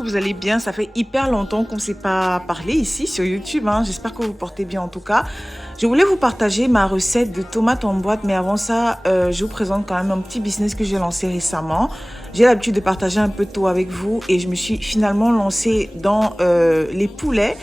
que vous allez bien. Ça fait hyper longtemps qu'on ne s'est pas parlé ici sur YouTube. J'espère que vous portez bien en tout cas. Je voulais vous partager ma recette de tomates en boîte. Mais avant ça, je vous présente quand même un petit business que j'ai lancé récemment. J'ai l'habitude de partager un peu de tout avec vous. Et je me suis finalement lancée dans les poulets.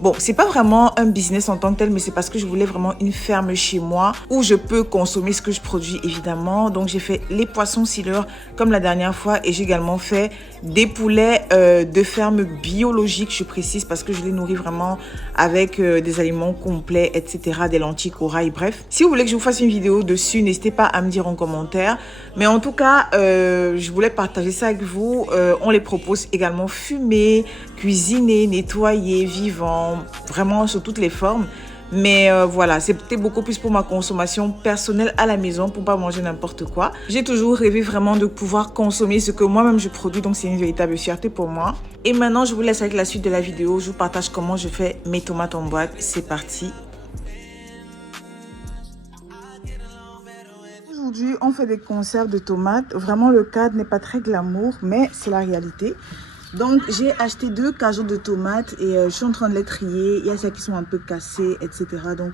Bon, c'est pas vraiment un business en tant que tel, mais c'est parce que je voulais vraiment une ferme chez moi où je peux consommer ce que je produis, évidemment. Donc, j'ai fait les poissons silures comme la dernière fois et j'ai également fait des poulets de ferme biologique, je précise, parce que je les nourris vraiment avec des aliments complets, etc., des lentilles, corail, bref. Si vous voulez que je vous fasse une vidéo dessus, n'hésitez pas à me dire en commentaire. Mais en tout cas, je voulais partager ça avec vous. On les propose également fumés, cuisinés, nettoyés, vivants, vraiment sous toutes les formes. Mais voilà, c'était beaucoup plus pour ma consommation personnelle à la maison, pour pas manger n'importe quoi. J'ai toujours rêvé vraiment de pouvoir consommer ce que moi-même je produis, donc c'est une véritable fierté pour moi. Et maintenant, je vous laisse avec la suite de la vidéo. Je vous partage comment je fais mes tomates en boîte. C'est parti. Aujourd'hui, on fait des conserves de tomates. Vraiment, le cadre n'est pas très glamour, mais c'est la réalité. Donc, j'ai acheté 2 cajots de tomates et je suis en train de les trier. Il y a celles qui sont un peu cassées, etc. Donc,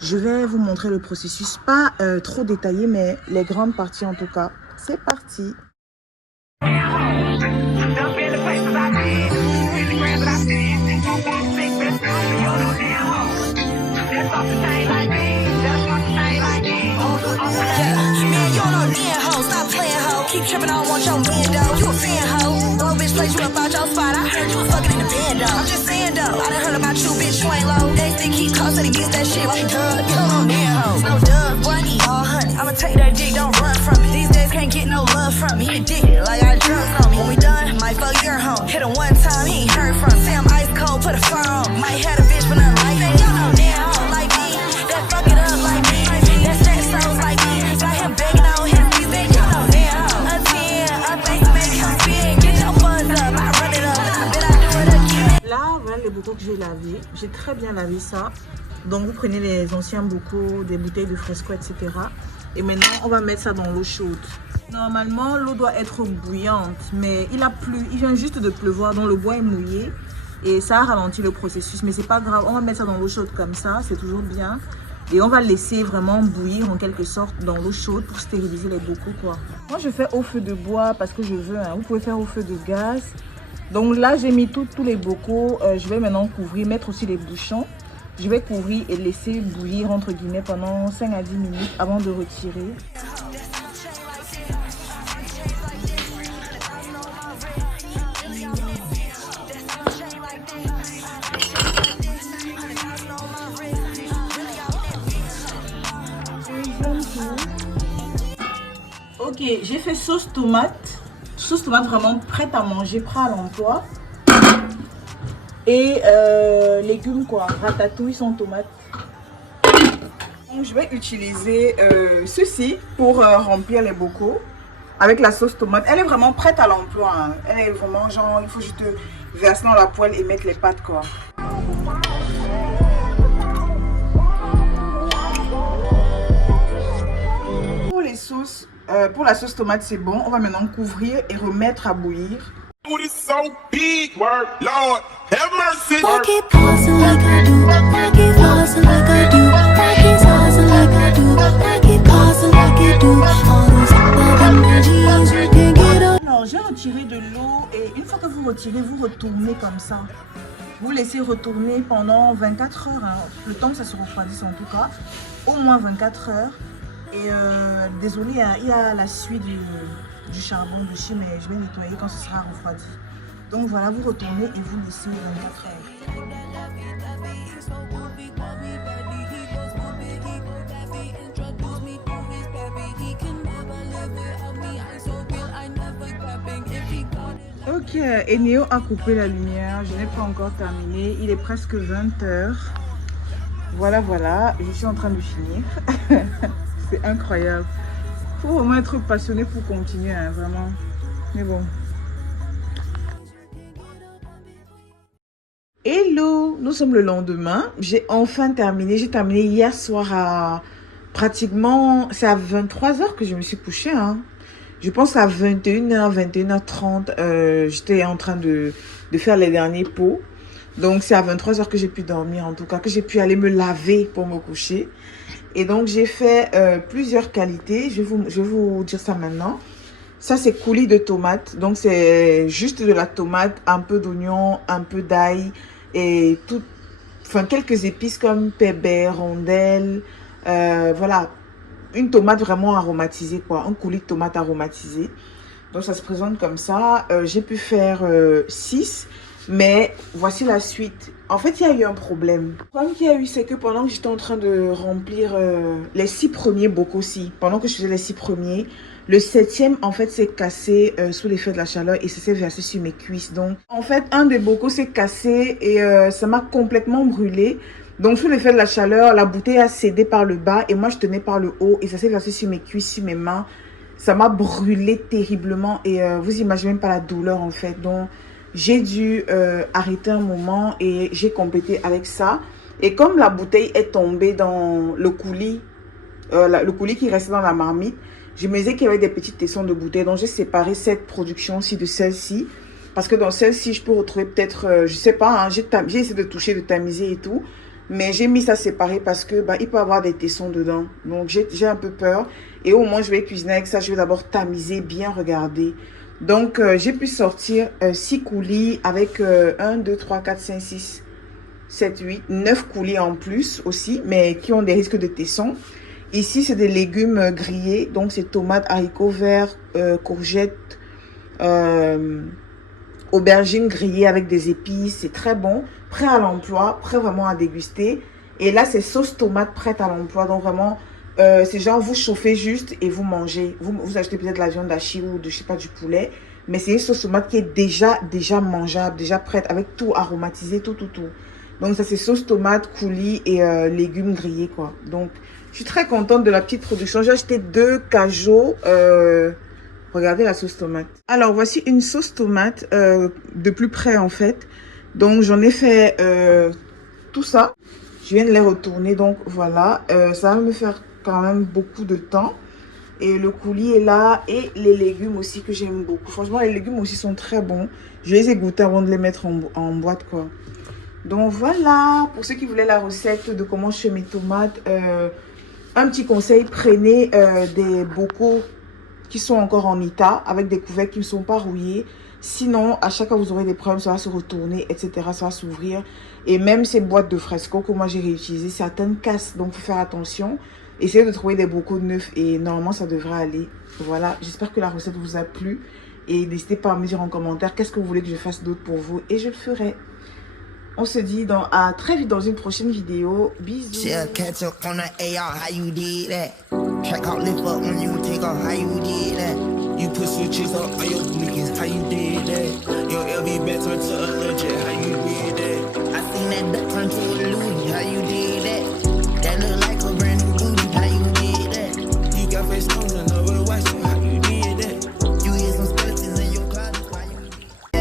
je vais vous montrer le processus. Pas trop détaillé, mais les grandes parties en tout cas. C'est parti. Keep tripping, I don't want your window. You a fan, ho. Little bitch place you up out your spot. I heard you was fucking in the band, though. I'm just saying, though. I done heard about you, bitch, you ain't low. They still keep calls, so they get that shit like duh. You don't know man, ho. No duh, boy, I need all honey. I'ma take that dick, don't run from me. These days can't get no love from me. He addicted, like I drugs on me. When we done, might fuck your home. Hit him one time, he ain't heard from. Say I'm ice cold, put a fur on. Might have a bitch, but nothing like that. You know man, ho, like me. That fuck it up like me. That sex souls like me. Got him begging on his knees, that you know man, ho. Là, voilà les bocaux que j'ai lavés. J'ai très bien lavé ça. Donc, vous prenez les anciens bocaux, des bouteilles de Fresco, etc. Et maintenant, on va mettre ça dans l'eau chaude. Normalement, l'eau doit être bouillante, mais il a plu. Il vient juste de pleuvoir, donc le bois est mouillé. Et ça a ralenti le processus, mais c'est pas grave. On va mettre ça dans l'eau chaude comme ça, c'est toujours bien. Et on va laisser vraiment bouillir en quelque sorte dans l'eau chaude pour stériliser les bocaux, quoi. Moi, je fais au feu de bois parce que je veux. Vous pouvez faire au feu de gaz. Donc là, j'ai mis tous les bocaux. Je vais maintenant couvrir, mettre aussi les bouchons. Je vais couvrir et laisser bouillir entre guillemets pendant 5 à 10 minutes avant de retirer. Ok, j'ai fait sauce tomate. Sauce tomate vraiment prête à manger, prête à l'emploi. Et légumes quoi, ratatouille sans tomate. Donc je vais utiliser ceci pour remplir les bocaux avec la sauce tomate. Elle est vraiment prête à l'emploi. Elle est vraiment genre, il faut juste verser dans la poêle et mettre les pâtes quoi. Pour les sauces, pour la sauce tomate c'est bon. On va maintenant couvrir et remettre à bouillir. Alors j'ai retiré de l'eau et une fois que vous retirez, vous retournez comme ça. Vous laissez retourner pendant 24 heures, le temps que ça se refroidisse en tout cas, au moins 24 heures. Et désolé, il y a la suie du charbon dessus, mais je vais nettoyer quand ce sera refroidi. Donc voilà, vous retournez et vous laissez 24 heures. Ok, Eneo a coupé la lumière, je n'ai pas encore terminé, il est presque 20 heures. Voilà, je suis en train de finir. C'est incroyable. Il faut vraiment être passionné pour continuer, vraiment. Mais bon. Hello, nous sommes le lendemain. J'ai enfin terminé. J'ai terminé hier soir à pratiquement... C'est à 23 h que je me suis couchée. Je pense qu'à 21h, 21h30, j'étais en train de faire les derniers pots. Donc, c'est à 23h que j'ai pu dormir, en tout cas, que j'ai pu aller me laver pour me coucher. Et donc, j'ai fait plusieurs qualités. Je vais vous dire ça maintenant. Ça, c'est coulis de tomates. Donc, c'est juste de la tomate, un peu d'oignon, un peu d'ail et tout, enfin, quelques épices comme pépère, rondelle. Voilà, une tomate vraiment aromatisée, quoi. Un coulis de tomate aromatisé. Donc, ça se présente comme ça. J'ai pu faire 6. Mais voici la suite. En fait, il y a eu un problème. Le problème qu'il y a eu, c'est que pendant que j'étais en train de remplir les 6 premiers bocaux-ci, pendant que je faisais les 6 premiers, le 7e, en fait, s'est cassé sous l'effet de la chaleur et ça s'est versé sur mes cuisses. Donc, en fait, un des bocaux s'est cassé et ça m'a complètement brûlé. Donc, sous l'effet de la chaleur, la bouteille a cédé par le bas et moi, je tenais par le haut et ça s'est versé sur mes cuisses, sur mes mains. Ça m'a brûlé terriblement et vous imaginez même pas la douleur, en fait. Donc, j'ai dû arrêter un moment et j'ai complété avec ça. Et comme la bouteille est tombée dans le coulis qui restait dans la marmite, je me disais qu'il y avait des petites tessons de bouteille. Donc, j'ai séparé cette production-ci de celle-ci. Parce que dans celle-ci, je peux retrouver peut-être, je sais pas, hein, j'ai essayé de toucher, de tamiser et tout. Mais j'ai mis ça séparé parce que il peut y avoir des tessons dedans. Donc, j'ai un peu peur. Et au moins, je vais cuisiner avec ça. Je vais d'abord tamiser, bien regarder. Donc, j'ai pu sortir 6 coulis avec 1, 2, 3, 4, 5, 6, 7, 8, 9 coulis en plus aussi, mais qui ont des risques de tessons. Ici, c'est des légumes grillés. Donc, c'est tomates, haricots verts, courgettes, aubergines grillées avec des épices. C'est très bon. Prêt à l'emploi, prêt vraiment à déguster. Et là, c'est sauce tomate prête à l'emploi. Donc, vraiment... c'est genre vous chauffez juste et vous mangez. Vous achetez peut-être la viande d'hachis ou de, je sais pas, du poulet. Mais c'est une sauce tomate qui est déjà mangeable, déjà prête, avec tout aromatisé, tout. Donc ça, c'est sauce tomate, coulis et légumes grillés, quoi. Donc, je suis très contente de la petite production. J'ai acheté 2 cajots. Regardez la sauce tomate. Alors, voici une sauce tomate de plus près, en fait. Donc, j'en ai fait tout ça. Je viens de les retourner, donc voilà. Ça va me faire quand même beaucoup de temps. Et le coulis est là. Et les légumes aussi que j'aime beaucoup. Franchement, les légumes aussi sont très bons. Je les ai goûtés avant de les mettre en boîte, quoi. Donc voilà, pour ceux qui voulaient la recette de comment je fais mes tomates, un petit conseil, prenez des bocaux qui sont encore en état, avec des couvercles qui ne sont pas rouillés. Sinon, à chaque fois vous aurez des problèmes, ça va se retourner, etc. Ça va s'ouvrir. Et même ces boîtes de fresco que moi j'ai réutilisées, certaines cassent, donc il faut faire attention. Essayez de trouver des bocaux neufs et normalement ça devrait aller. Voilà, j'espère que la recette vous a plu. Et n'hésitez pas à me dire en commentaire qu'est-ce que vous voulez que je fasse d'autre pour vous. Et je le ferai. On se dit à très vite dans une prochaine vidéo. Bisous. Catch up on the AR, how you did that? Track out, lift up when you take off, how you did that? You put switches up on your sneakers, how you did that? Your LV back turned to a legend, how you did that? I seen that duck turn to a Louis, how you did